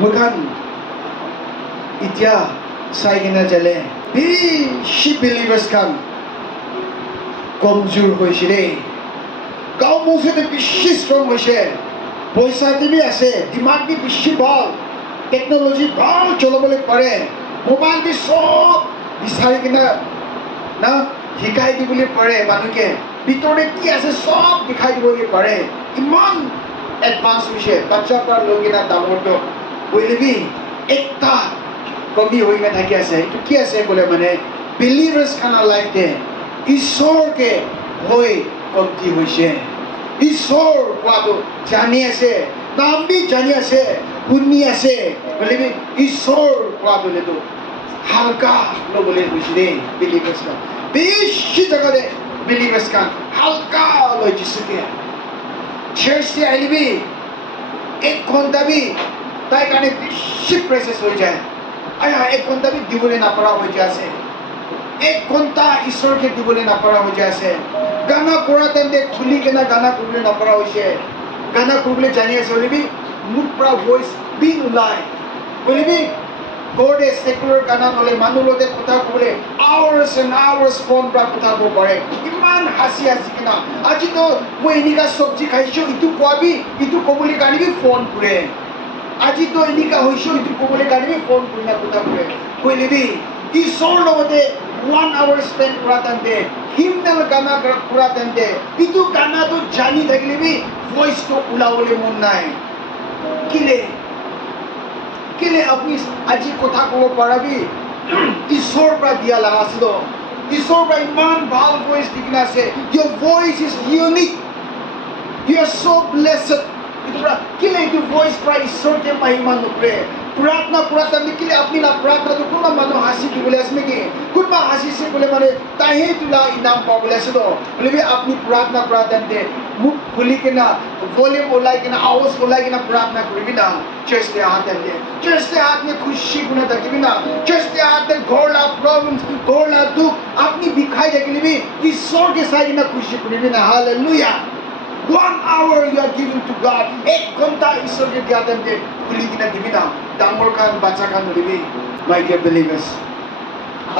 Mukan itya saigina jale bishi believers kan komjur hoise de gaw mose de bishi strong hoise poisa dibi ase dimag bi bishi bal technology bal cholobole pare mobile bi sob bisari kina na hikai dibole pare manuke bitore ki ase sob dikhai dibole pare iman advance hoise bacha par logina damor to boilebi ekta कमी होई में था क्या से तो क्या से बोले मने believers खाना लाइफ के ईश्वर के होए कमती हुई से ईश्वर को तो जानिए से नाम भी जानिए से पुण्य से बोले भी ईश्वर को तो ले तो हल्का लो बोले हुई से believers का बेशी जगह दे believers का हल्का लो जिसके चर्च से आई भी एक घंटा भी ताई काने बेशी प्रेसेस हो जाए आया एक घंटा भी दिवले ना पड़ा हो जासे एक घंटा ईश्वर के दिवले ना पड़ा हो जासे गाना कुराते दे खुली के ना गाना कुबले ना पड़ा हो जाए गाना कुबले जानिए से बोले भी मुख पर वॉइस भी उलाए बोले भी God is secular गाना बोले मानो लोग दे कुता Kubale hours and hours phone पर कुता को पड़े इमान हंसी हंसी के ना आज तो वो इन्हीं का सब्जी खाइशो इतु कोबी इतु कोबली गानी भी फोन पुरे আজি তো এনিকা হইছো ইতু কোবলে গাড়ি ফোন কইনা কথা কই কইলেবি ঈশ্বর লগতে 1 hour স্পেন্ড করাতেনতে হিমনাল গানা করাতেনতে ইতু গানা তো জানি থাকিলেবি ভয়েস তো উলাবলে মন নাই কিলে কিলে আপনি আজি কথা কব পারাবি ঈশ্বর প্রা দিয়া লাগাছিল ঈশ্বর প্রা ইমান ভাল ভয়েস দিকিনা আছে your voice is unique you are so blessed इतना किले की वॉइस प्राइस ईश्वर के महिमा नुप्रे प्रार्थना प्रार्थना निकले अपनी ना प्रार्थना तो कुछ मानो हंसी की बोले इसमें की कुछ मानो हंसी से बोले माने ताहे तुला इनाम पाओ बोले ऐसे तो बोले भी अपनी प्रार्थना प्रार्थना दे मुख खुली के ना वॉल्यूम बोला के ना आवाज बोला के ना प्रार्थना करी भी ना चर्च के हाथ दे चर्च के हाथ में खुशी गुना तक भी ना चर्च के हाथ में घोड़ा प्रॉब्लम्स घोड़ा दुख अपनी दिखाई दे के लिए भी ईश्वर के साथ ना खुशी करी भी ना hallelujah 1 hour you are giving to God. एक घंटा ईश्वर के ज्ञान दे खुली की ना दिविना दामोर कान बाचा कान दिवी my dear believers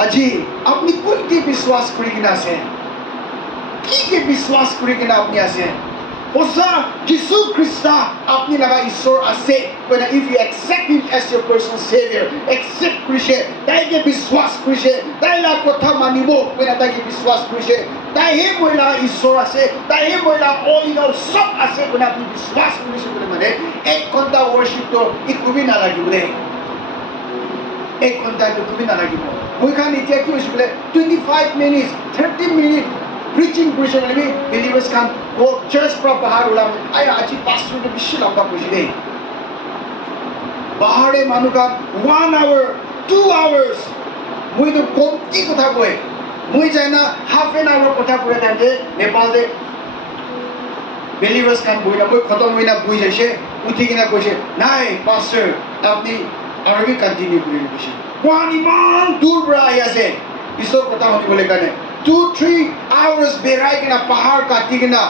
अजी अपनी कुल की विश्वास करी की ना से की विश्वास करी की ना अपनी आसे ओसा यीशु ख्रिस्टा अपनी लगा ईश्वर आसे when if you accept him as your personal savior accept Christ ताई के विश्वास Christ ताई ला कथा मानिबो when ताई के विश्वास Christ ताई हे मोला ईश्वर आसे ताई हे मोला all in all सब आसे when अपनी विश्वास Christ बोले माने एक घंटा वर्शिप तो इकुबी ना लागिबले एक घंटा तो इकुबी ना लागिबो মই খান ইতিয়া কি হইছিল 25 minutes 30 minutes preaching Christian believers can go church from bahar ulam ai aji pastor ke bishi lamba kujide bahare manuka 1 hour 2 hours moi to komti kotha koy moi jaina half an hour kotha kore thande Nepal de believers can boina moi khatam hoina bui jaise uthi kina koise nai pastor apni arabi continue kori koise one iman dur bra ayase isor kotha honi bole kane 2-3 hours berai kena pahar kati kena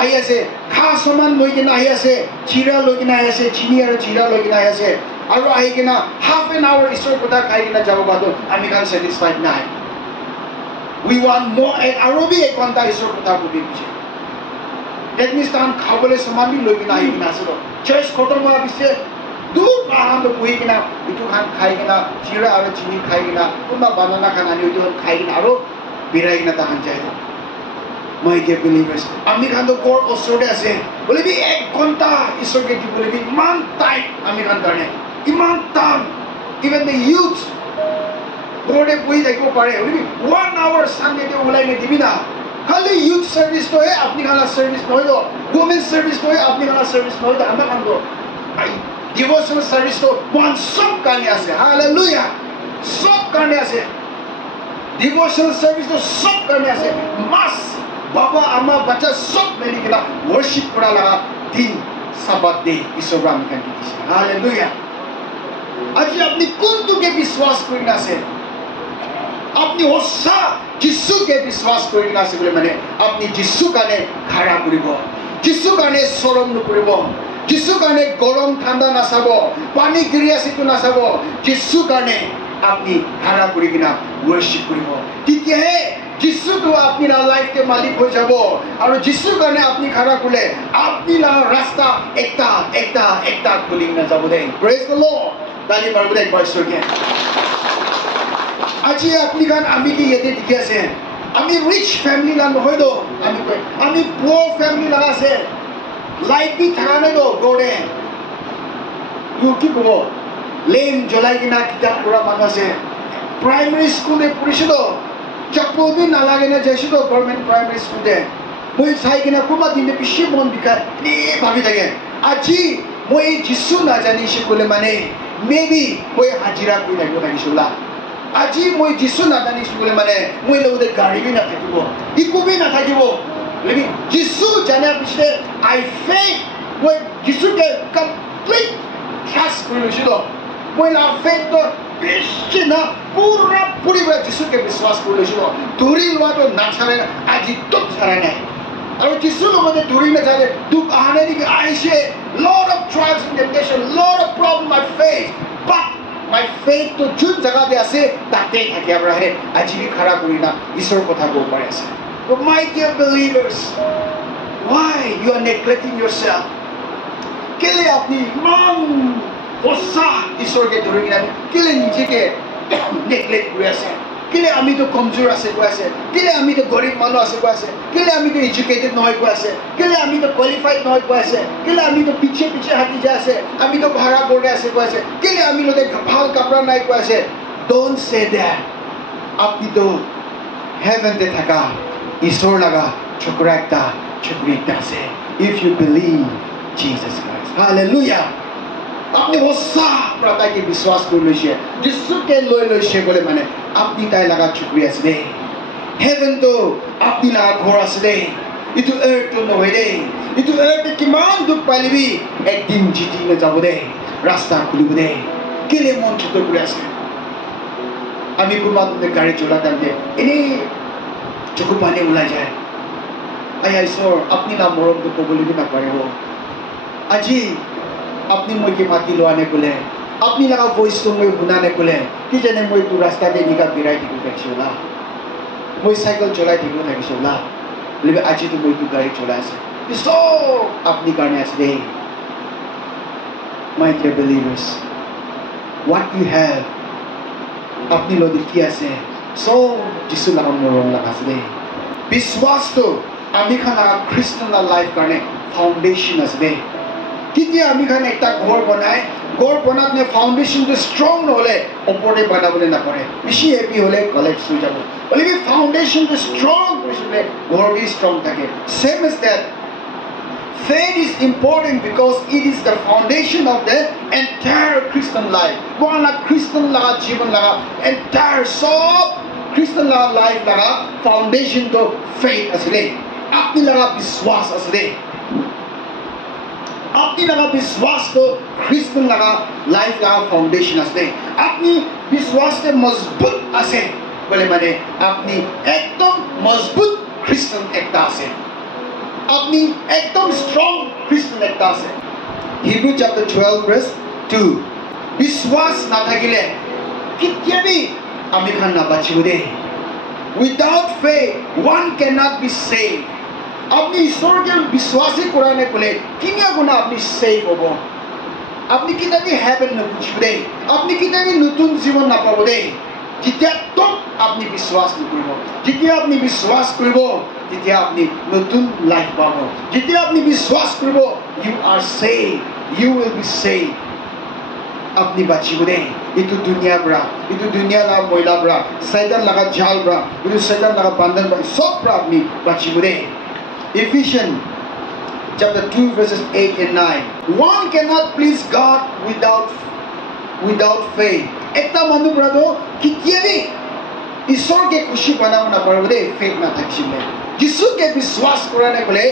ahi ase kha saman loi kena ahi ase chira loi kena ahi ase chini aro chira loi kena ahi ase aro ahi kena half an hour isor kotha khai kena jabo bato ami kan satisfied nai we want more aro bi ek ghanta isor kotha kodi biche that means tan khabole saman bi loi kena ahi kena ase church khotom hoa bise दूर पहाड़ तो कोई किना इतु खान खाई किना चीरा और चीनी खाई किना उनका बनाना खाना नहीं होती खाई किना और बिराई किना ताहन जाएगा मैं क्या believers अमीर खान तो कोर ऑस्ट्रेलिया ऐसे बोले भी एक घंटा ईश्वर के बोले भी इमान टाइम अमीर खान करने इमान टाइम even the youth बोले कोई देखो पढ़े बोले भी 1 hour संडे तो उलाई में दिवी ना खाली youth service तो है अपनी खाना service नहीं दो women service तो है अपनी खाना service नहीं दो हमें खान दो devotional service to one सब करने आसे hallelujah सब करने आसे devotional service to सब करने आसे mass बाबा अम्मा बच्चा सब मिलके ना worship करा लगा दिन sabat day ईश्वर राम का गीत hallelujah आज अपनी कुंतु के विश्वास करना से अपनी होसा जिसु के विश्वास करना से बोले मैंने अपनी जिसु का ने खड़ा करिबो जिसु का ने सोरम न करिबो যিছু কাৰণে গৰম ঠাণ্ডা নাচাব পানী গিৰি আছে তো নাচাব যিছু কাৰণে আপনি খাৰা কৰি কিনা worship কৰিব তেতিয়াহে যিছুটো আপোনাৰ লাইফতে মালিক হৈ যাব আৰু যিছুৰ কাৰণে আপনি খাৰা কৰিলে আপোনাৰ ৰাস্তা একটা খুলি না যাব দে praise the Lord তালি মাৰিব দে একবাৰ সৈকে আজি আপনি গান আমি কি ইয়াতে দেখি আছে আমি ৰিচ ফ্যামিলি না নহয় তো আমি পুৱাৰ ফ্যামিলি লাগা আছে লাইট বি থাকা নাই তো গড়ে ইউ কি কব লেম জ্বলাই কিনা কিতাপ পঢ়া মানুহ আছে প্ৰাইমেৰী স্কুলে পঢ়িছিল চপ্পল বি নালাগে না যাইছিল গভৰ্ণমেণ্ট প্ৰাইমেৰী স্কুলে মই চাই কিনা কোনোবা দিনে বেছি মন বিষায় ভাবি থাকে আজি মই যিছু নাজানিছোঁ ক'লে মানে মেবি মই হাজিৰা কৰি লাগিব লাগিছিল আজি মই যিছু নাজানিছোঁ ক'লে মানে মই লগতে গাড়ী বি নাথাকিব একো বি নাথাকিব যিছু জানাৰ পিছতে আই ফেইথ মই যিছুকে কমপ্লিট ট্ৰাষ্ট কৰি লৈছিলোঁ মই ফেইথৰ বেছি না পুৰি যিছুকে বিশ্বাস কৰি লৈছিলোঁ ধৰি লোৱাটো নাচালে আজি তোক চাৰা নাই আৰু যিছুৰ লগতে ধৰি নাচালে তোক অহা নাই নেকি আহিছে lot of trials and temptation lot of problem I face but my faith to যোন জাগাতে আছে তাতে থাকি আহে আজি বি খাৰা কৰি না ঈশ্বৰৰ কথা ক'ব পাৰে আছে but my dear believers why you are neglecting yourself কেলে আপনি ইমান বসা ঈশ্বৰকে ধৰি কিনা কেলে নিজকে নেগলেক্ট কৰি আছে কেলে আমি তো কমজোৰ আছে কৈ আছে কেলে আমি তো গৰীব মানুহ আছে কৈ আছে কেলে আমি তো এডুকেটেড নহয় কৈ আছে কেলে আমি তো কোৱালিফাইড নহয় কৈ আছে কেলে আমি তো পিছে হাতি যায় আছে আমি তো ভাড়া কৰি আছে কৈ আছে কেলে আমি লোকে ভাল কাপড়া নাই কৈ আছে ডোন্ট সে দ্যাট আপনি তো হেভেনতে থাকা ঈশ্বৰ লাগা ছোকৰা একটা ছোকৰি একটা আছে if you believe Jesus Christ hallelujah আপনি সঁচা তাইকে বিশ্বাস কৰি লৈছে যিছুকে লৈ লৈছে ক'লে মানে আপনি তাই লগা চুকৰি আছে দেই হেভেনটো আপনি লগা ঘৰ আছে দেই ইটো এয়াৰটো নহয় দেই ইটো এয়াৰটো কিমান দুখ পালিবি একদিন জিতি যাব দেই ৰাস্তা খুলিব দেই কেলে মন চুত কৰি আছে আমি কোনোবা গাড়ী চলা টানতে এনেই চকু পানী ওলাই যায় আয়া ঈশ্বৰ আপনি না মৰমটো ক'বলৈ নাপাৰিব আজি আপনি মই কি মাতি লোৱা নে ক'লে আপনি লগা ভইচটো মই শুনা নে ক'লে কি জানে মই তোৰ ৰাস্তাতে নিকা বিৰাই থাকিব থাকিছোঁ না মই চাইকেল চলাই থাকিব থাকিছোঁ না বোলে আজিতো মই তোৰ গাড়ী চলাই আছে চব আপনি কাৰণে আছে দেই my dear believers what you have আপনি লগত কি আছে চব যিছু লগা মৰম লগা আছে দেই বিশ্বাসটো আমি খানা খ্ৰীষ্টান লাইফ কাৰণে ফাউণ্ডেশ্যন আছে দেই কেতিয়া আমি খানে একটা ঘৰ বনাতে ফাউণ্ডেশ্যনটো ষ্ট্ৰং নহ'লে ওপৰতে বনাবলৈ নাপাৰে বেছি হেভি হ'লে কলেপছ হৈ যাব গতিকে ফাউণ্ডেশ্যনটো ষ্ট্ৰং কৰিছিলে ঘৰ বি ষ্ট্ৰং থাকে same as that faith is important because it is the foundation of the entire Christian life one Christian life জীবন লাগা entire সব Christian life লাগা foundation to faith আসলে আপনি লাগা বিশ্বাস আসলে আপনি লগা বিশ্বাস তো খ্ৰীষ্টান লগা লাইফ লগা ফাউণ্ডেশ্যন আছে আপনি বিশ্বাসতে মজবুত আছে বলে মানে আপনি একদম মজবুত খ্ৰীষ্টান একটা আছে আপনি একদম স্ট্ৰং খ্ৰীষ্টান একটা আছে হিব্ৰু চ্যাপ্টাৰ 12 verse 2 বিশ্বাস নাথাকিলে কেতিয়াবি আমি খান নাবাচিব দেই without faith one cannot be saved আপনি ঈশ্বৰকে বিশ্বাসী কৰা নাই ক'লে কিনিয়া গুণা আপনি সেভ হ'ব আপনি কিতাবি হেভেন নুপুজিব দেই আপনি কিতাবি নতুন জীৱন নাপাব দেই যেতিয়া তোক আপনি বিশ্বাস নকৰিব যেতিয়া আপনি বিশ্বাস কৰিব তেতিয়া আপনি নতুন লাইফ পাব যেতিয়া আপনি বিশ্বাস কৰিব you are save you will be save আপনি বাচিব দেই ইটো দুনিয়াৰ পৰা ইটো দুনিয়া লাগা মহিলাৰ পৰা শয়তান লাগা জাল পৰা ইটো শয়তান লাগা বান্ধন পৰা সব পৰা আপনি বাচিব দেই Ephesians chapter 2 verses 8 and 9 one cannot please God without faith ekta manu brado kitiabi ঈশ্বৰকে খুশি বনাব নাপাৰিব দেই ফেথ নাথাকিলে যিছুকে বিশ্বাস কৰা নাই ক'লে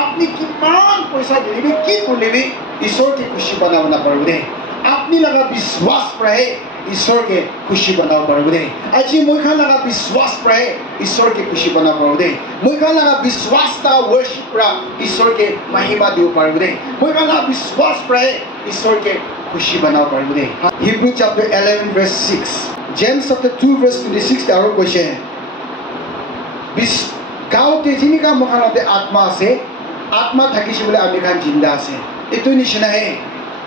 আপনি কিমান পইচা দিবি কি কৰিবি ঈশ্বৰকে খুশি বনাব নাপাৰিব দেই আপনি লগা বিশ্বাস প্ৰায় ईश्वर के खुशी बनाओ पारो दे आज मुखा लगा विश्वास प्राय ईश्वर के खुशी बनाओ पारो दे मुखा लगा विश्वास ता वर्शिप रा ईश्वर के महिमा दियो पारो दे मुखा लगा विश्वास प्राय ईश्वर के खुशी बनाओ पारो दे Hebrew chapter 11 verse 6 James chapter 2 verse 26 आरो क्वेश्चन गाँव तेजिनी का मुखा लगा आत्मा से आत्मा থাকিছে বলে আমি খান জিন্দা আছে এটো নিশনা হে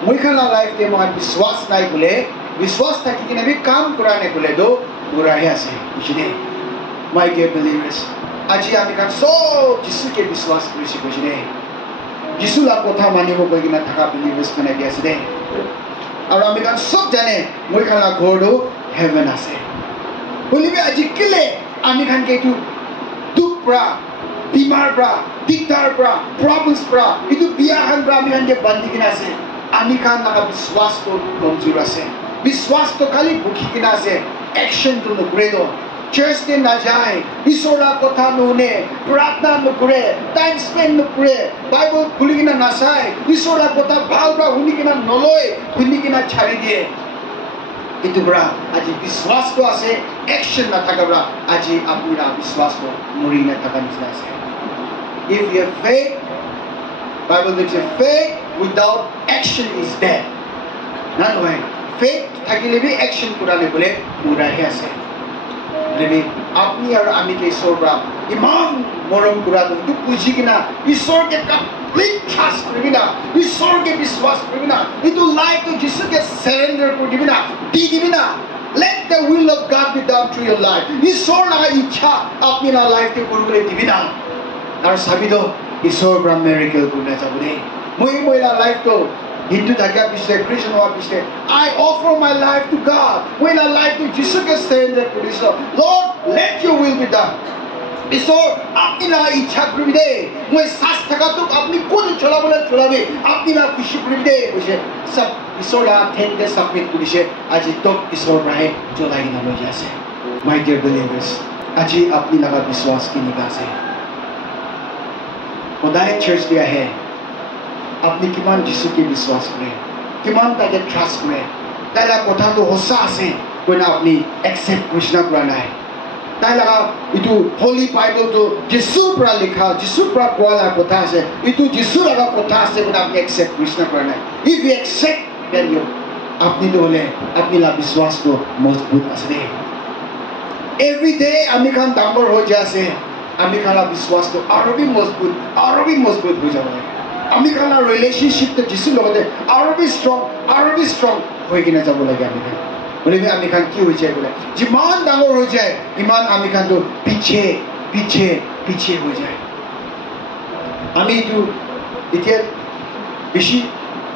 মই খানা লাইফ তে মই বিশ্বাস নাই বলে বিশ্বাস থাকি কিনে আমি কাম করা নাই বলে দো বুরাহে আছে বুঝিনে মাই ডিয়ার বিলিভার্স আজি আমি খান সব যিশুকে বিশ্বাস করিছি বুঝিনে যিশু লা কথা মানিব কই কিনা থাকা বিলিভার্স মানে কি আছে দে আর আমি খান সব জানে মই খানা ঘরটো হেভেন আছে বলিবি আজি কিলে আমি খান কে একটু দুঃখ প্রা बीमार प्रा दिक्कत प्रा प्रॉब्लम्स प्रा इतु बियाहन प्रा आमी खानके बंदी किना আছে आमी खान नाका विश्वास तो कमजोर আছে विश्वास तो खाली भूखी किना আছে एक्शन तो नकरे दो चर्च ते ना जाए ईश्वरा कथा नुने प्रार्थना नकरे टाइम स्पेंड नकरे बाइबल खुली किना ना चाय ईश्वरा कथा भाल प्रा हुनी किना नलय हुनी किना छाड़ी दिए इतु प्रा আজি विश्वास तो আছে एक्शन ना थाका प्रा আজি आपनिरा विश्वास तो मुरी ना थाका निसना আছে If you have faith, Bible says faith without action is dead. Not right. Faith thakile bhi action kurane bole pura hi ase. Lebi apni aur ami ke ishwar pra iman morom kura tu puji kina ishwar ke complete trust koribina ishwar ke vishwas koribina itu life to Jesus ke surrender koribina di dibina let the will of God be done through your life ishwar na ichha apni na life ke koribole dibina আর সাবিদো ঈশ্বর bra miracle করতে যাবে মইলা life তো হিন্দু থাকা পিছে খ্রিস্টান হওয়া পিছে I offer my life to God মইলা লাইফ টু যিশুকে সারেন্ডার করিস Lord let your will be done ঈশ্বর আপনি না ইচ্ছা করবি দে মই শ্বাস থাকা তো আপনি কোন চলাবলে চলাবে আপনি না খুশি করবি দে বুঝে সব ঈশ্বর লা থেনকে সাবমিট করিছে আজি তো ঈশ্বর ব্রাহে চলাই না লই আছে মাই ডিয়ার বিলিভার্স আজি আপনি লাগা বিশ্বাস কি নিকাছে সদায় চার্চ দিয়া হে আপনি কিমান যিশুকে বিশ্বাস কৰে কিমান তাকে ট্ৰাস্ট কৰে তাইলা কথাটো সঁচা আছে কইনা আপনি একসেপ্ট কৃষ্ণ কৰা নাই তাইলা ইটো হোলি বাইবেলটো যিশুৰ পৰা লিখা যিশুৰ পৰা কোৱা কথা আছে ইটো যিশুৰ লগা কথা আছে কইনা আপনি একসেপ্ট কৃষ্ণ কৰা নাই if you accept then you আপনি তো হলে আপনি লা বিশ্বাসটো মজবুত আছে এভরি ডে আমি খান ডাঙৰ হৈ যায় আছে আমি খালা বিশ্বাস তো আরো বি মজবুত হয়ে যাব লাগে আমি খালা রিলেশনশিপ তো যিশুর লগতে আরো বি স্ট্রং হয়ে কিনা যাব লাগে আমি খান বলে আমি খান কি হয়ে যায় বলে যিমান ডাঙর হয়ে যায় ইমান আমি খান তো পিছে হয়ে যায় আমি তো এতিয়া বেশি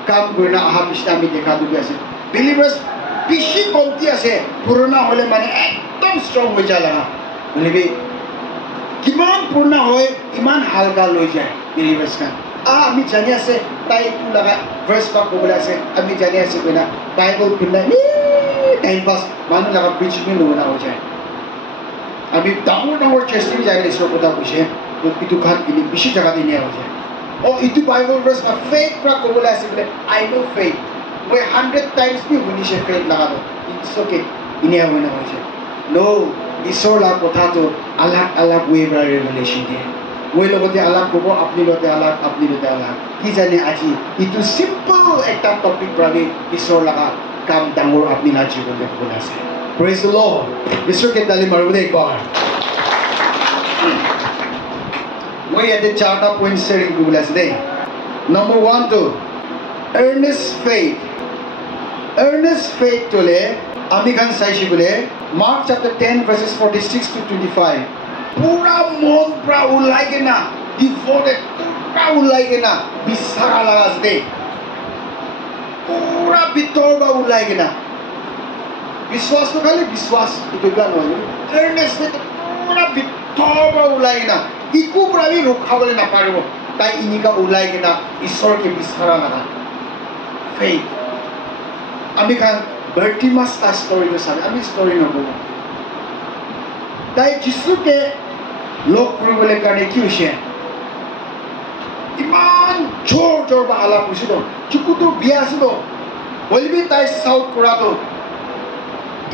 কাম করে না আহা পিছনে আমি দেখা দুটি আছে বিলিভার্স বেশি কমতি আছে পুরোনা হলে মানে একদম স্ট্রং হয়ে যায় লাগা বলে কিমান পূর্ণ হয় ইমান হালকা লৈ যায় বিলিভার্স খান আমি জানি আছে তাই তো লাগা ভার্স বা কবলে আছে আমি জানি আছে কইনা বাইবেল খুললে টাইম পাস মানুহ লাগা প্রিচিং নোনা হৈ যায় আমি ডাঙৰ চেষ্টা যাই ঈশ্বৰ কথা কৈছে ইটো খান কিনি বেশি জায়গা দিনে হৈ যায় ও ইটো বাইবেল ভার্স বা ফেথ পৰা কবলে আছে বলে আই নো ফেথ মই 100 টাইমস বি শুনিছে ফেথ লাগাটো ইটস ওকে ইনিয়া হৈ না হৈ যায় নো ঈশ্বৰ লা কথাটো আলাগ ওয়ে বা রিলেশন দিয়ে মই লগতে আলাগ কব আপনি লগতে আলাগ কি জানে আজি ইটো সিম্পল একটা টপিক প্ৰাবি ঈশ্বৰ লাগা কাম ডাঙৰ আপনি না জীবনে কবল আছে প্ৰেজ দ্য লৰ্ড ঈশ্বৰকে তালি মাৰিব একবাৰ মই ইয়াতে চাৰটা পইণ্ট শ্বেয়াৰিং কৰিবলৈ আছে দেই নম্বৰ 1 to earnest faith তোলে আমি গান চাইছি বলে মার্ক চ্যাপ্টার 10 verses 46 to 25 पूरा मन pra ulai ke na devoted pra ulai ke na bisara lagas de पूरा bitor ba ulai ke na বিশ্বাস তো খালি বিশ্বাস itu kan hoy earnest पूरा bitor ba ulai ke na iku prabi rokhabole na paribo tai inika ulai ke na ishwar ke bisara laga faith ami kan Bartimaeus ta story to sabe ami story no bobo তাই যিশুকে লগ কৰিবলৈ কাৰণে কি হৈছে ইমান জোৰ বা আলাপ হৈছিল যিকুটো বিয়া আছিল বলবি তাই চাউট কৰাটো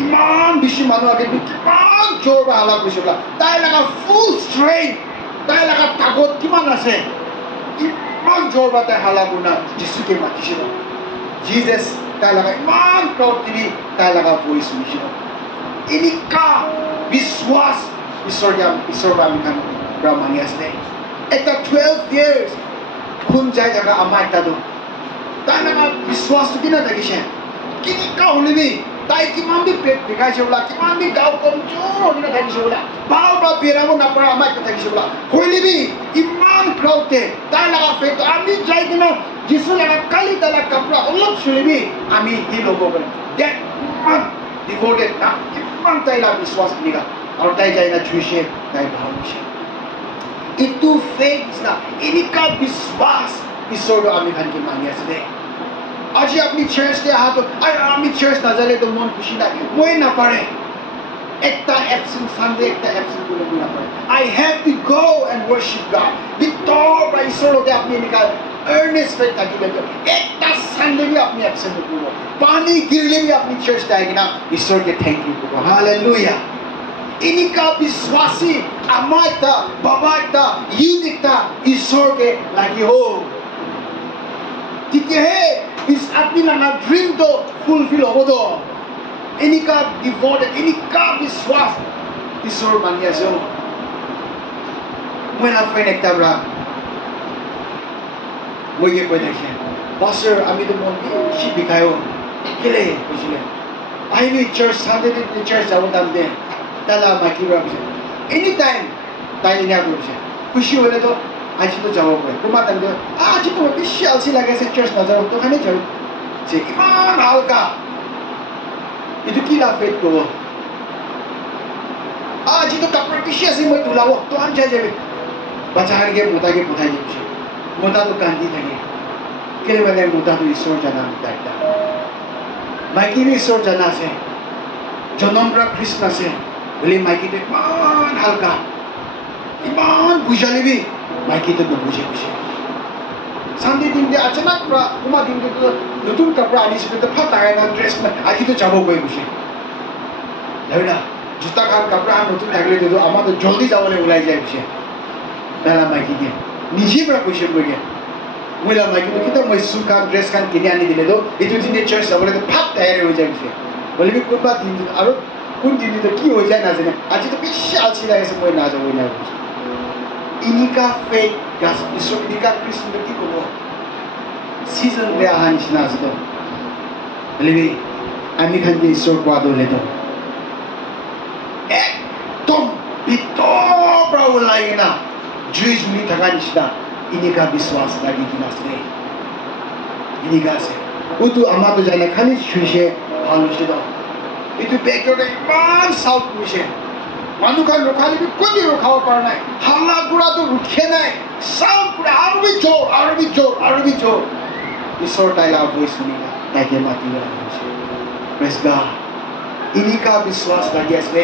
ইমান বেছি মানুহ আগে কিমান জোৰ বা হালা কৰিছে বোলা তাই লগা ফুল ষ্ট্ৰেংথ তাই লগা তাগত কিমান আছে ইমান জোৰ বা তাই হালা গুণা যিচুকে মাতিছিল জিজাছ তাই লগা ইমান ক্ৰাউড তিনি তাই লগা ভইচ শুনিছিল এনেকা বিশ্বাস ঈশ্বৰ বা আমি পৰা মানি আছে এটা 12 years খুন যায় জাগা আমাৰ এটাতো তাই লগা বিশ্বাসটো কিনা থাকিছে কেনেকা হলিবি তাই কিমান দি পেট দেখাইছে বোলা কিমান দি গাঁও কমজোৰ হৈ থাকিছে বোলা বাও বা পেৰাব নপৰা আমাৰ এটা থাকিছে বোলা হলিবি ইমান ক্ৰাউডে তাই লগা পেট আমি যাই কিনে যিচু লগা কালি তাই লগা কাপোৰা অলপ চুলিবি আমি হিল হ'ব পাৰিম ডেট ইমান ডিভোটেড না কিমান তাই লগা বিশ্বাস কিনিকা আৰু তাই যায় না চুইছে তাই ভাল হৈছে itu faith na এনেকা বিশ্বাস ঈশ্বৰটো আমি ভালকে মানি আছে দে আজি আপনি চার্চ দে হাত আমি চার্চ না যালে তো মন খুশি না মই না পারে একটা অ্যাবসেন্ট সানডে একটা অ্যাবসেন্ট বলে মই না পারে I have to go and worship God ভিতর বা ঈশ্বরকে আপনি এনেকা earnest faith থাকিলে তো একটা সানডে भी আপনি অ্যাবসেন্ট করব পানি গিরলে भी আপনি চার্চ দেয় কিনা ঈশ্বরকে থ্যাংক ইউ করব হালেলুয়া এনেকা বিশ্বাসী আমার একটা বাবা একটা ইউথ একটা ঈশ্বরকে লাগি হোক তেতিয়াহে আপনি না ড্রিম তো ফুলফিল হব তো এনেকা ডিভোটেড এনেকা বিশ্বাস ঈশ্বর মানি আছে মই না ফ্রেন্ড একটা বড় মই কে কই দেখে পাস্টার আমি তো মন বেশি বিখায়ও কেলে বুঝলে আমি চার্চ সানডে দিন চার্চ যাব দাম দে তালা মাকি রাখছে এনি টাইম তাই না করছে খুশি হলে তো আজ তো যাব পারে তোমার দাম দে আজ তো বেশি আলসি লাগে চার্চ না যাও তো ওখানে যাও যে ইমান হালকা itu কি লাভ ফেট করব আজ তো কাপড় বেশি আছে মই ধুলাবো তো আন যাবে বাজার গিয়ে মোটাকে কোথায় যাচ্ছে মোটা তো কান্দি থাকে কেলে বলে মোটা তো ঈশ্বর জানা দায়িত্ব মাইকি ঈশ্বর জানা আছে জনমরা কৃষ্ণ আছে বলে মাইকিতে ইমান হালকা ইমান বুঝালিবি মাইকিতে বুঝে বুঝে সানডে দিন দিয়ে আচানক তোমার দিন তো নতুন কাপড় আনিছিল তো ফাটায় না ড্রেস না আজি তো যাব গই বুঝে তাই না জুতা খান কাপড় আর নতুন থাকলে তো আমাদের জলদি যাবলে ওলাই যায় বুঝে তারা মাইকি দিয়ে নিজে পৰা কৈছে গই মহিলা মাইকি কিন্তু মই সু কাম ড্রেস কান কিনে আনি দিলে তো এইটো দিনে চার্চ যাবলে তো ফাট তৈয়ার হৈ যায় বুঝে বলে কি কোনবা দিন আৰু কোন দিন তো কি হৈ যায় না জানে আজি তো বেশি আলসি লাগেছে মই না যাব না বুঝে ইনিকা ফেক গাছ ঈশ্বর ইনিকা কৃষ্ণ কি করব সিজন দে আহান নিচিনা আছে তো বলিবি আমি খান যে ঈশ্বর কোৱা দলে তো একদম ভিতৰ পৰা ওলাই না জুই জুই থকা নিচিনা ইনিকা বিশ্বাস লাগি কিনা আছে ইনিকা আছে ওতো আমাৰ তো জানে খালি চুইছে ভাল হৈছে তো এইটো বেকগ্ৰাউণ্ডে ইমান চাউট কৰিছে মানুহ খান ৰখালি কোনে ৰখাব পৰা নাই হাল্লা গুড়াটো ৰুখে নাই চাউট পুৰা আৰু বি জোৰ ঈশ্বৰ তাই লাভ হৈ শুনিলা তাইকে মাতি হৈছে প্ৰেজ গড ইনিকা বিশ্বাস লাগি আছে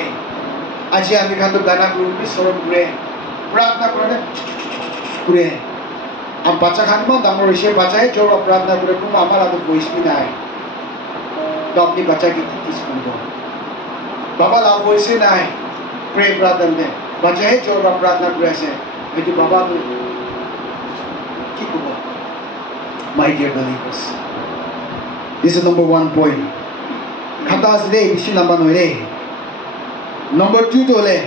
আজি আমি খাতো গানা কৰো ঈশ্বৰৰ গুৰে প্ৰাৰ্থনা কৰে আম বাচ্চা খান মান ডাঙৰ হৈছে বাচ্চাই জোৰ প্ৰাৰ্থনা কৰে কোনো আমাৰ আগত বহিছি নাই তো আপনি বাচ্চাকে টিচ কৰিব বাবা লাভ হৈছে নাই প্ৰে প্ৰাৰ্থনা দে বাচ্চাই জোৰ প্ৰাৰ্থনা কৰি আছে এইটো বাবা কি ক'ব my dear believers this is number 1 point khata asle isi number no re number 2 to le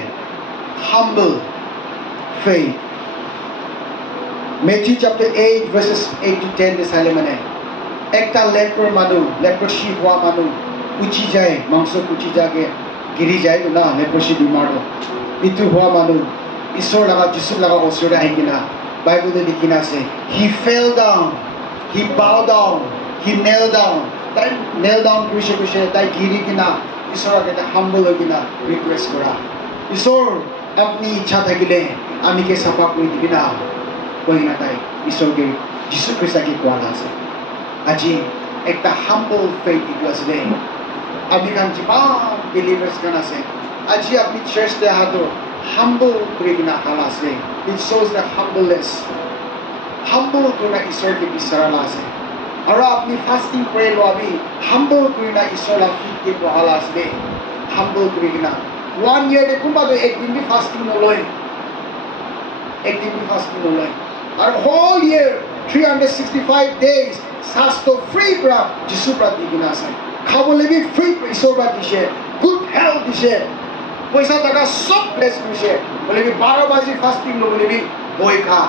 humble faith Matthew chapter 8 verses 8 to 10 desale mane ekta leprosy hua manu uchi jaye mangso uchi jage giri jaye na leprosy bimar ho itu hua manu isor laga jisu laga osore ahikina bible de likhina ase he fell down he bowed down he knelt down tai knelt down kushe tai giri kina isor agete humble hogina request kora isor apni ichha thakile ami ke sapa koi dibina কইনা তাই ঈশ্বরকে যিশু খ্রিস্টকে কোয়া আছে আজি একটা হাম্বল faith ইটো আছে আপনি কান যিমান বিলিভার্স কান আছে আজি আপনি চার্চ দে হাতো হাম্বল করে কিনা হাল আছে ইট শোজ দ্য হাম্বলনেস হাম্বল করে ঈশ্বরকে বিচারা আছে আৰু আপুনি ফাষ্টিং কৰি লোৱাবি হাম্বল কৰি না ঈশ্বৰ ফিটকে বহালা আছে হাম্বল কৰি কিনা 1 year কোনোবাটো একদিন বি ফাষ্টিং নলয় একদিন বি ফাষ্টিং নলয় আৰু whole year 365 days স্বাস্থ্য ফ্ৰী পৰা যিশু পৰা দি কিনা আছে খাবলৈ বি ফ্ৰী ঈশ্বৰ পৰা দিছে গুড হেল্থ দিছে পইচা টকা সব প্লেছ কৰিছে বোলে 12 বাজি ফাষ্টিং ল'বলৈ বি বই খা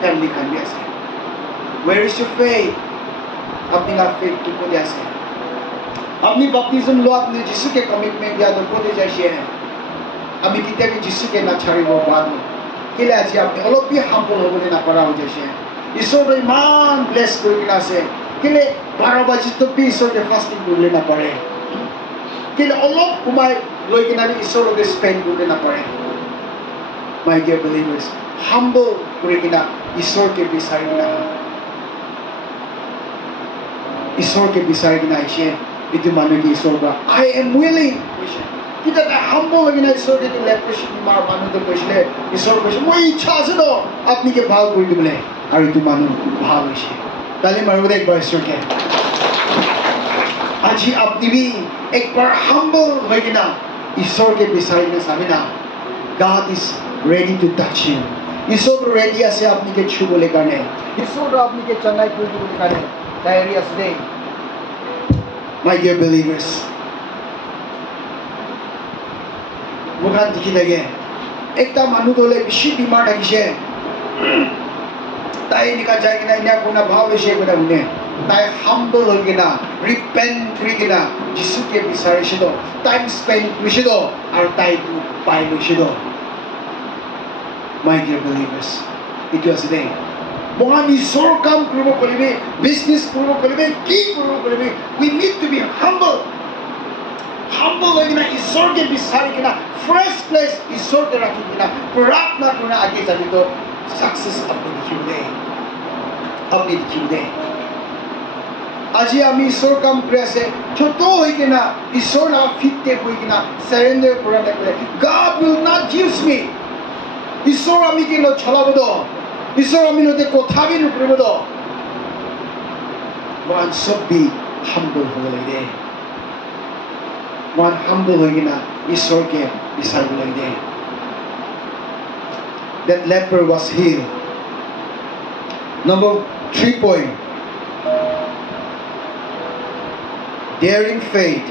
ফেমিলি খান বি আছে where is your faith আপনি का faith to को जैसे अपनी बपतिस्म लो आपने यीशु के कमिटमेंट दिया तो को दे जैसे है अभी कितने भी यीशु के ना छाड़ी वो बात के लिए आज आपने अलग भी हमको लोगों ने ना पढ़ा हो जैसे ईश्वर को ईमान ब्लेस करके ना से के लिए 12 बजे तो भी ईश्वर के फास्टिंग कर लेना पड़े के लिए अलग कुमार लोग के ना भी ईश्वर को स्पेंड कर लेना पड़े my dear believers humble करके ना ईश्वर के विषय में ना ईश्वर के विचार की नाइशे इतु मानो की ईश्वर का I am willing kita ता humble लगी ना ईश्वर के तो लेप्रेशन मार मानो तो कैसे ईश्वर कैसे मैं इच्छा से तो अपनी के भाव कोई तो बोले और इतु मानो भाव इसे ताली मारो एक बार ईश्वर के आज ही अपनी भी एक बार humble लगी ना ईश्वर के विचार में सामने ना God is ready to touch you Ishwar ready ऐसे अपनी के छू बोले करने ईश्वर अपनी के चंगाई कोई तो बोले करने Diarrhea today, my dear believers. मुखान दिखी लगे एक ता मानु तो ले बिशी बीमार है किसे ताई निकाल जाए कि ना इन्हें कोना भाव विषय को ना उन्हें ताई humble हो गया ना repent करी गया ना जिसु के विचार से दो time spend विषय दो और ताई तू पाई विषय दो my dear believers it was today Mohan Ishwar kam kuro koribe, business kuro koribe, ki kuro koribe. We need to be humble. Humble lagi na Ishwar ke bisar ke na first place Ishwar ke rakhi ke na प्रार्थना करना आगे चली तो success अपने दिखिए, अपने दिखिए. आज ये आमी Ishwar kam प्रयास है, छोटो होई के ना Ishwar ना फिटे होई के ना surrender करने के लिए. God will not use me. Ishwar आमी के लो चला बदो. ईश्वर अमीन होते कोठा भी रुपये में दो वन सब भी humble हो गए वन humble हो गए ना ईश्वर के विचार को लगे that leper was healed number 3 point daring faith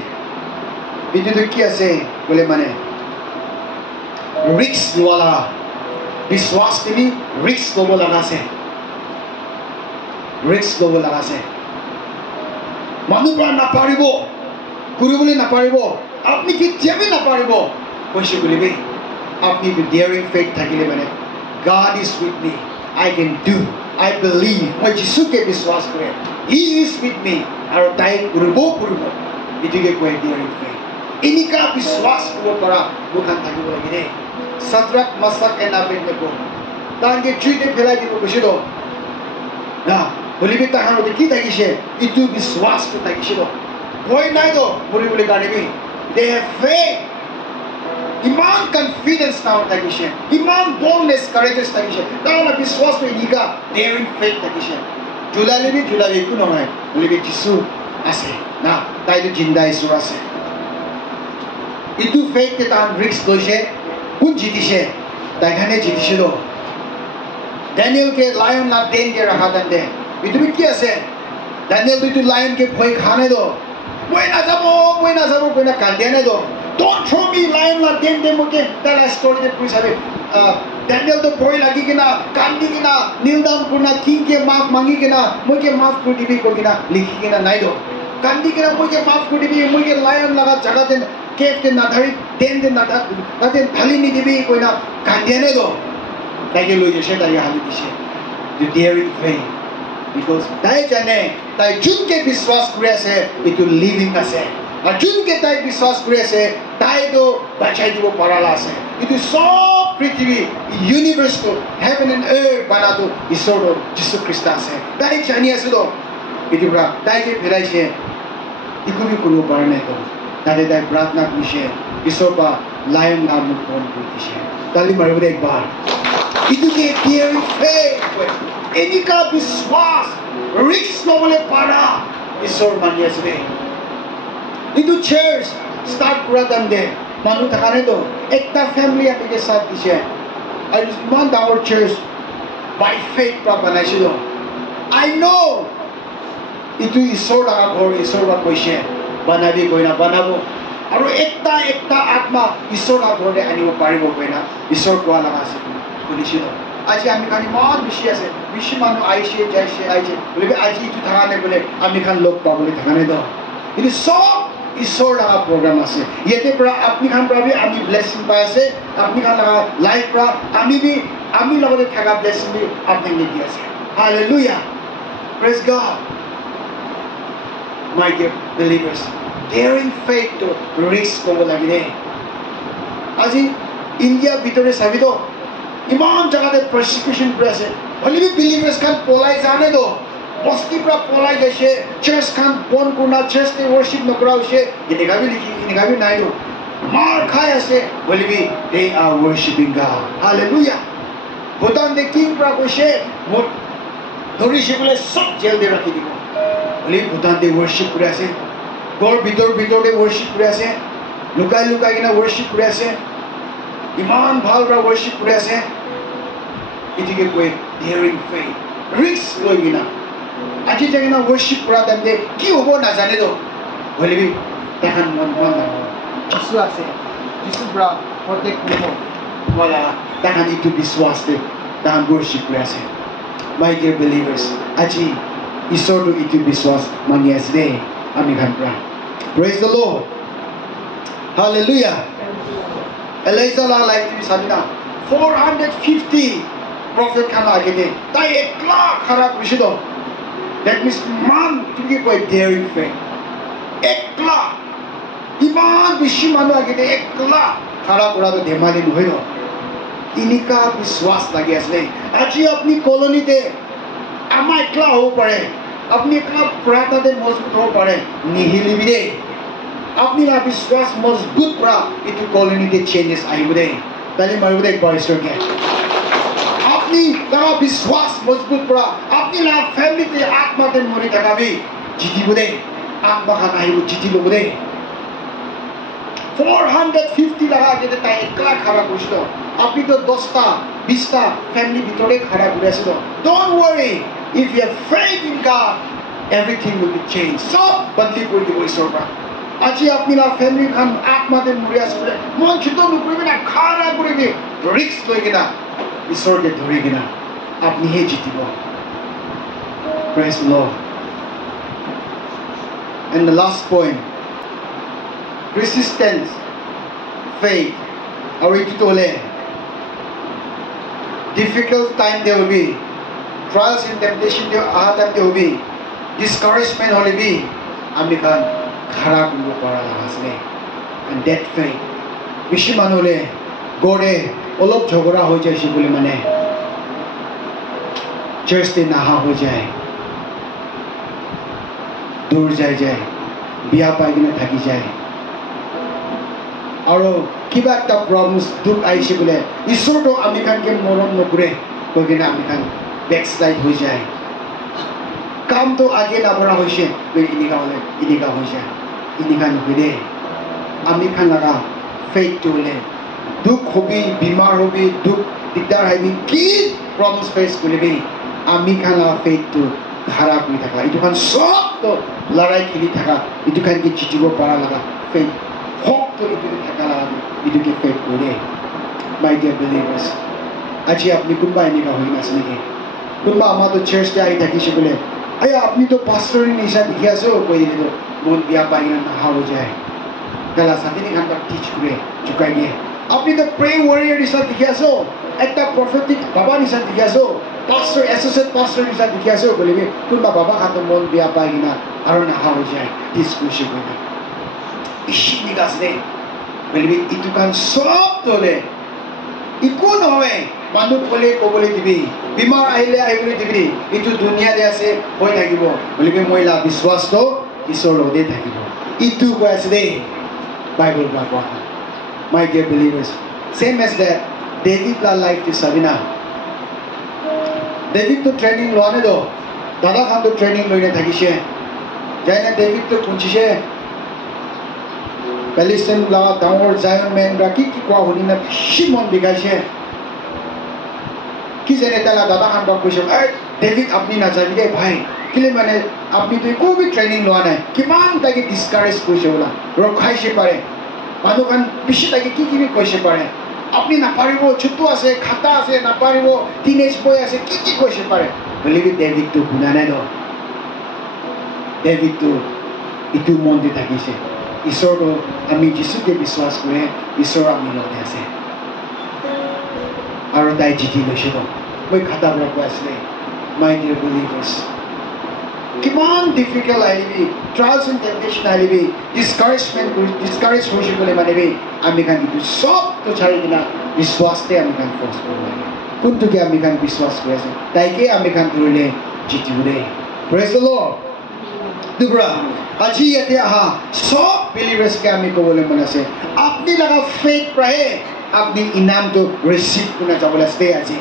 itu tu क्या से बोले माने risk वाला विश्वास के लिए रिस्क को बोलना से मानुबा ना पारिबो गुरु बोले ना पारिबो अपनी की जेबे ना पारिबो कोशिश बोले भी अपनी भी daring faith था के लिए मैंने God is with me I can do I believe मैं यीशु के विश्वास करे He is with me और ताई गुरुबो इतने के कोई daring faith इनका विश्वास को करा बुखान था के बोले गिरे Sadrak Masak and Abednego. Tange chute pelai di ko shido. Na, boleh tahan udah kita kisah itu biswas kita kisah. Koi naik do, boleh kali ni. They have faith. Iman confidence tahu tak kisah. Iman boldness courageous tak kisah. Tahu na biswas tu ini ka daring faith tak kisah. Jual lebih itu nama. Boleh Yesus ase. Na, tahu itu jinda Yesus ase. Itu faith kita risk doje. कुछ जीतिशे ताइखाने जीतिशे दो Daniel के lion ना then के रखा दंडे इतने क्या से Daniel तो lion के भय खाने दो कोई ना जाबो कोई ना कांडियाने दो don't throw me lion ना देन दे मुझे ताला स्टोरी दे पूछा बे डैनियल तो भय लगी कि ना कांडी कि ना नीलदाम को ना किंग के माफ मांगी कि ना मुझे माफ कर दी भी को कि ना लिखी कि ना नहीं दो कांडी कि ना मुझे माफ कर दी भी मुझे लायन लगा जगह दे केफ के नाधारी देन दे नाधा नाधे थाली नहीं दिबी कोई ना कांडियाने दो ताकि लोग जैसे तारी हाली दिशे the daring faith because ताई जाने ताई जुन के विश्वास करे से इतु living असे और जुन के ताई विश्वास करे से ताई तो बचाई दिवो पराला से इतु सब पृथ्वी यूनिवर्स को heaven and earth बना तो ईश्वर तो यीशु क्रिस्ट से ताई जानिए से तो इतु बड़ा ताई के फिराई से इकु भी कुलो पढ़ने को तारे ताई प्रार्थना किसे ईश्वर का लायन नाम मुक्तों किसे ताली मरबुद एक बार इतु के daring faith इनका विश्वास ৰিস্ক ল'বলৈ পাৰা ঈশ্বৰ মানি আছে দেই এইটো চাৰ্চ ষ্টাৰ্ট কৰা টাইম দে মানুহ থকা নাইতো একটা ফেমিলি আপোনালোকে চাথ দিছে আৰু ইমান ডাঙৰ চাৰ্চ বাই ফেইথ পৰা বনাইছিলো আই ন' এইটো ঈশ্বৰ ডাঙৰ ঘৰ ঈশ্বৰ বা কৈছে বনাবি কৈ না বনাব আৰু একটা আত্মা ঈশ্বৰ ডাঙৰ ঘৰতে আনিব পাৰিব কৈ না ঈশ্বৰ কোৱা লগা আছে শুনিছিলো আজি আমি খান ইমান বেছি মানুহ আহিছে যাইছে বোলে আজি এইটো থকা নাই বোলে আমি খান লগ পাবলৈ থকা নাই তো কিন্তু চব ঈশ্বৰ ডাঙৰ প্ৰগ্ৰাম আছে ইয়াতে পৰা আপুনি খান পৰা আমি ব্লেছিং পাই আছে আপুনি খান লগা লাইফ পৰা আমি লগতে থকা ব্লেছিং আপোনাক দি আছে hallelujah praise god my dear believers daring faith to risk ক'ব লাগে দেই আজি ইণ্ডিয়াৰ ভিতৰে চাবি তো ইমান জেগাতে persecution কৰি আছে হ'লেও believers খান পলাই যোৱা নাই তো বস্তিৰ পৰা পলাই গৈছে চাৰ্চ খান বন্ধ কৰা চাৰ্চতে worship নকৰা হৈছে এনেকা বি নাই তো মাৰ খাই আছে হ'লেও they are worshiping God hallelujah Bhutan the king পৰা কৈছে মোৰ ধৰিছে বোলে চব জেল দে ৰাখি দিব হ'লে ভূটানতে worship কৰি আছে ঘৰ ভিতৰতে worship কৰি আছে লুকাই কিনা worship কৰি আছে ইমান ভাল পৰা worship কৰি আছে এটিকে কৈ daring faith risk লৈ কিনা আজি কিনা worship কৰা টাইমতে কি হ'ব নাজানে তো হ'লে তাহান মন যিশু আছে যিশু পৰা প্ৰত্যেক কৰিব বলা তাহান এইটো বিশ্বাসতে তাহান worship কৰি আছে my dear believers আজি ঈশ্বৰটো এইটো বিশ্বাস মানি আছে দেই আমি খান পৰা praise the Lord hallelujah Elijah like তুমি চাবি না 450 প্ৰফেট খান আগে দে তাই একলা খাৰা কৰিছে তো that means মান তুমি কৈ daring faith একলা ইমান বেছি মানুহ আগে দে একলা খাৰা কৰাটো ধেমালি নহয় ন ইনিকা বিশ্বাস লাগি আছে আজি আপুনি কলনীতে আমাৰ একলা হ'ব পাৰে আপুনি একলা প্ৰাৰ্থনাতে মজবুত হ'ব পাৰে নিহিলিবি দেই আপুনি না বিশ্বাস মজবুত পৰা এইটো কলনীতে চেঞ্জেছ আহিব দেই তালি মাৰিব দেই ঈশ্বৰকে আপুনি তাৰ বিশ্বাস মজবুত পৰা আপুনি না ফেমিলিতে আত্মাতে মৰি থাকাবি জিতিব দেই আত্মা খান আহিব জিতি ল'ব দেই 450 লাগা যেতে তাই একলা খাৰা কৰিছিল আপনি তো 10টা 20টা ফ্যামিলি ভিতরে খাড়া করে আছে তো don't worry if you have faith in God everything will be changed সব বদলি করে দিব ঈশ্বর পৰা আজি আপনি না ফ্যামিলি খান আত্মাতে মৰি আছে বলে মন চিত নকৰিবি না খাড়া কৰিবি ৰিস্ক লৈ কিনা ঈশ্বৰকে ধৰি কিনা আপনি হে জিতিব praise the Lord and the last point resistance faith আৰু এইটো হলে difficult time there will be trials and temptation there will be discouragement will be আমি খান খাড়া কৰিব পৰা আছে and that faith বেছি মানুহে গড়ে অলপ ঝগড়া হৈ যাইছে বুলি মানে চাৰ্চতে নাহা হৈ যায় দূৰ যায় বিয়া পাই কিনে থাকি যায় আৰু কিবা একটা প্ৰব্লেমছ দুখ আহিছে বোলে ঈশ্বৰটো আমি খানকে মৰম নকৰে কৈ কিনে আমি খান বেকস্লাইড হৈ যায় কামটো আগে নবঢ়া হৈছে এনেকা হৈছে এনেকা নহয় দেই আমি খান লগা ফেইথটো হ'লে দুখ হবি বেমাৰ হবি দুখ দিগদাৰ আহিবি কি প্ৰব্লেমছ ফেচ কৰিবি আমি খান লগা ফেইথটো ধাৰা কৰি থাকা এইটো খান চবটো লৰাই খেলি থাকা এইটো খানকে জিতিব পৰা লগা ফেইথ হকটো এইটো থাকা লগা এইটোকে ফেইথ কৰে মাই ডিয়াৰ বিলিভাৰ্ছ আজি আপুনি কোনোবা এনেকা হৈ নাছে নেকি কোনোবা আমাৰতো চাৰ্চতে আহি থাকিছে বোলে আয়া আপনি তো পাষ্টৰৰ নিচা দেখি আছে কৈ দিলে মন বিয়া পাই কিনে নাহা হৈ যায় গলা সাতিনি খানক টিচ কৰে চুকাই দিয়ে আপনি তো প্ৰে ওয়াৰিয়াৰ নিচা দেখি আছে একটা প্ৰফেটিক বাবা নিচা দেখি আছে পাষ্টৰ এছ'চিয়েট পাষ্টৰ নিচা দেখি আছে বলিবি কোনোবা বাবা খান মন বিয়া পাই কিনে আৰু নাহা হৈ যায় টিচ কৰিছে কৈ না ইছি নিগাছ দে বলিবি ইটো কান সব তোলে একো নহয় মানুহ ক'লে ক'বলৈ দিবি বেমাৰ আহিলে আহিবলৈ দিবি এইটো দুনিয়াতে আছে হৈ থাকিব বলিবি মহিলা বিশ্বাসটো ঈশ্বৰৰ লগতে থাকিব ইটো কৈ আছে দেই বাইবেল পৰা কোৱা my dear believers same as that David life to চাবিনা ডেভিড তো ট্ৰেইনিং লোৱা নাই তো দাদা খানটো ট্ৰেইনিং লৈ থাকিছে যায় না ডেভিডটো পুঞ্চিছে পেলিষ্টাইন লা ডাঙৰ জায়ন মেন কি কি কোৱা শুনি না বেছি মন বিগাইছে কি জানে তালা দাদা খান বাক কৈছে ডেভিড আপনি নাযাবি দে ভাই কিলে মানে আপনি তো একো বি ট্ৰেইনিং লোৱা নাই কিমান তাকে ডিছকাৰেজ কৰিছে বোলা ৰখাইছে পাৰে মানুহ খান বেছি তাকে কি কি কৈছে পাৰে আপনি নাপাৰিব ছুটু আছে খাতা আছে নাপাৰিব টিনেজ বয় আছে কি কি কৈছে পাৰে বলি ডেভিডটো শুনা নাই ন ডেভিডটো ইটো মন দি থাকিছে ঈশ্বৰটো আমি যিচুকে বিশ্বাস কৰে ঈশ্বৰ আমি লগতে আছে আৰু তাই জিতি লৈছে ন মই খাতাবিলাক কৈ আছিলে মাই ডিয়াৰ বিলিভাৰ্ছ কিমান ডিফিকাল্ট আহিবি ট্ৰায়েলছ এণ্ড টেম্পটেশ্যন আহিবি ডিছকাৰেজ হৈছে বুলি মানিবি আমি খান কিন্তু চবটো চাৰি কিনা বিশ্বাসতে আমি খান ফ'ৰ্চ কৰিব লাগে কোনটোকে আমি খান বিশ্বাস কৰি আছো তাইকে আমি খান ধৰিলে জিতিব দেই প্ৰেজ দ্য লৰ্ড দুবৰা আজি ইয়াতে আহা সব বিলিভাৰ্ছকে আমি ক'বলৈ মন আছে আপুনি লগা ফেথ প্ৰায়ে আপুনি ইনামটো ৰিচিভ কৰি যাবলৈ আছে আজি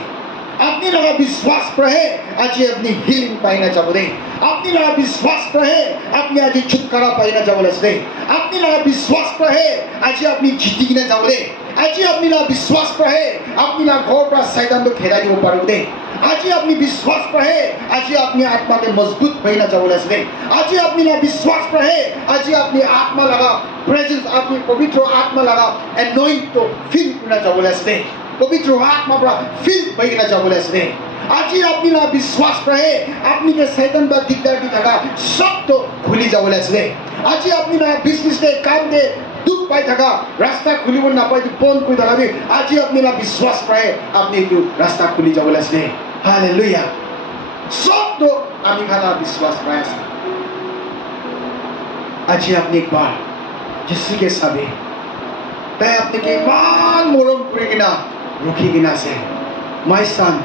আপনি लगा विश्वास पर है आज अपनी हीलिंग पाइना चाहते अपनी लगा विश्वास पर है अपनी आज छुटकारा पाइना चाहते अपनी लगा विश्वास पर है आज अपनी जीती ना चाहते आज अपनी लगा विश्वास पर है अपनी लगा घर पर शैतान तो खेला दियो पारोते आज अपनी विश्वास पर है आज अपनी आत्मा के मजबूत पाइना चाहते आज अपनी लगा विश्वास पर है आज अपनी आत्मा लगा प्रेजेंस अपनी पवित्र आत्मा लगा एनॉइंट तो फील करना चाहते पवित्र आत्मा पर फील पाइना चाहते आज अपनी लगा विश्वास पर है अपनी के शैतान पर दिक्कत भी थका सब तो खुली जावले आज अपनी लगा बिजनेस दे काम दे दुख पाई थका रास्ता खुली ना पाई बंद कोई थका भी आज अपनी लगा विश्वास पर है अपनी तो रास्ता खुली जावले हालेलुया सब तो आमी खाना विश्वास पर है आज अपनी एक बार जिससे के सबे तय अपने के मान मोरम करे किना रुकी किना से my son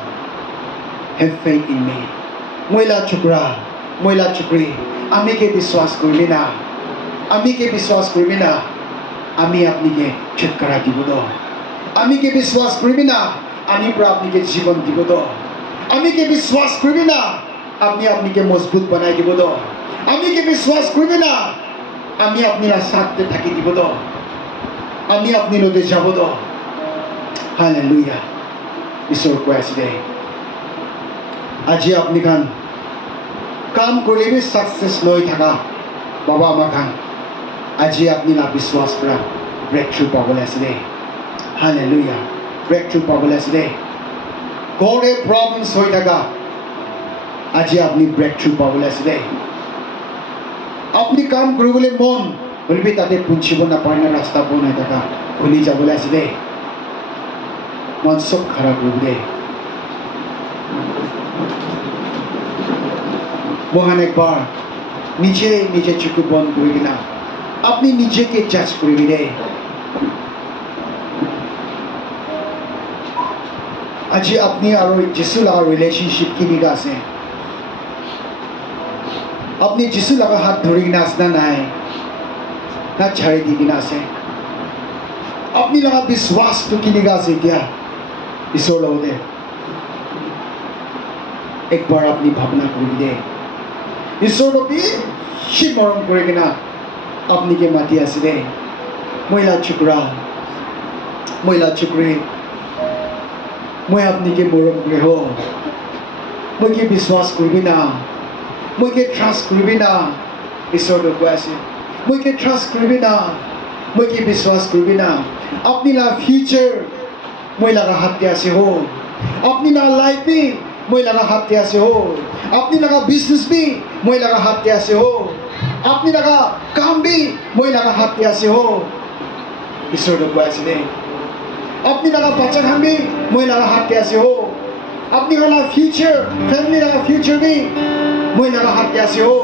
have faith in me मोइला चुकरी आमी के विश्वास करबी ना आमी के विश्वास करबी ना आमी अपनी के छुटकारा দিব दो आमी के विश्वास करबी ना आमी पर अपनी के जीवन দিব दो आमी के विश्वास करबी ना अपनी के मजबूत बनाई দিব दो आमी के विश्वास करबी ना आमी अपनी ला साथ दे থাকি দিব दो आमी अपनी लोदे যাব दो हालेलुया ईश्वर को ऐसे दे आज अपनी खान काम करे भी सक्सेस नई थका बाबा मा खान आज अपनी ला विश्वास पर ब्रेक थ्रू पाबले ऐसे दे हालेलुया ब्रेक थ्रू पाबले ऐसे दे घरे प्रॉब्लम्स होई थका आज अपनी ब्रेक थ्रू पाबले ऐसे दे अपनी काम কৰিবলৈ মন বলবি তাতে পুঞ্চিব না পায় না রাস্তা বনাই থাকা খুলি যাবলৈ আছে দে মন সব খারাপ হবে দে মহান একবার নিজে চুকু বন্ধ করবি না আপনি নিজেকে জাজ করবি দে আজি আপনি আর যিশু লাগার রিলেশনশিপ কিনিকা আছে अपनी जिसु लगा हाथ धोरी की नाचना ना है ना छाड़ी दी की नाचे अपनी लगा विश्वास तो की निगाह से क्या ईश्वर लोग दे एक बार अपनी भावना को भी दे ईश्वर लोग भी शिमरम करेंगे ना अपनी के मातिया से दे महिला चुकरी मैं अपनी के मोरम करे हो मुझे विश्वास कर भी ना मुझे ट्रस्ट करबी ना ईश्वर को ऐसे मुझे ट्रस्ट करबी ना मुझे विश्वास करबी ना अपनी ला फ्यूचर मुझे लगा हत्या से हो अपनी ला लाइफ भी मुझे लगा हत्या से हो अपनी लगा बिजनेस भी मुझे लगा हत्या से हो अपनी लगा काम भी मुझे लगा हत्या से हो ईश्वर को ऐसे दे अपनी लगा बच्चा खान भी मुझे लगा हत्या से हो अपनी लगा फ्यूचर फैमिली लगा फ्यूचर भी मुझे लगा हाथ कैसे हो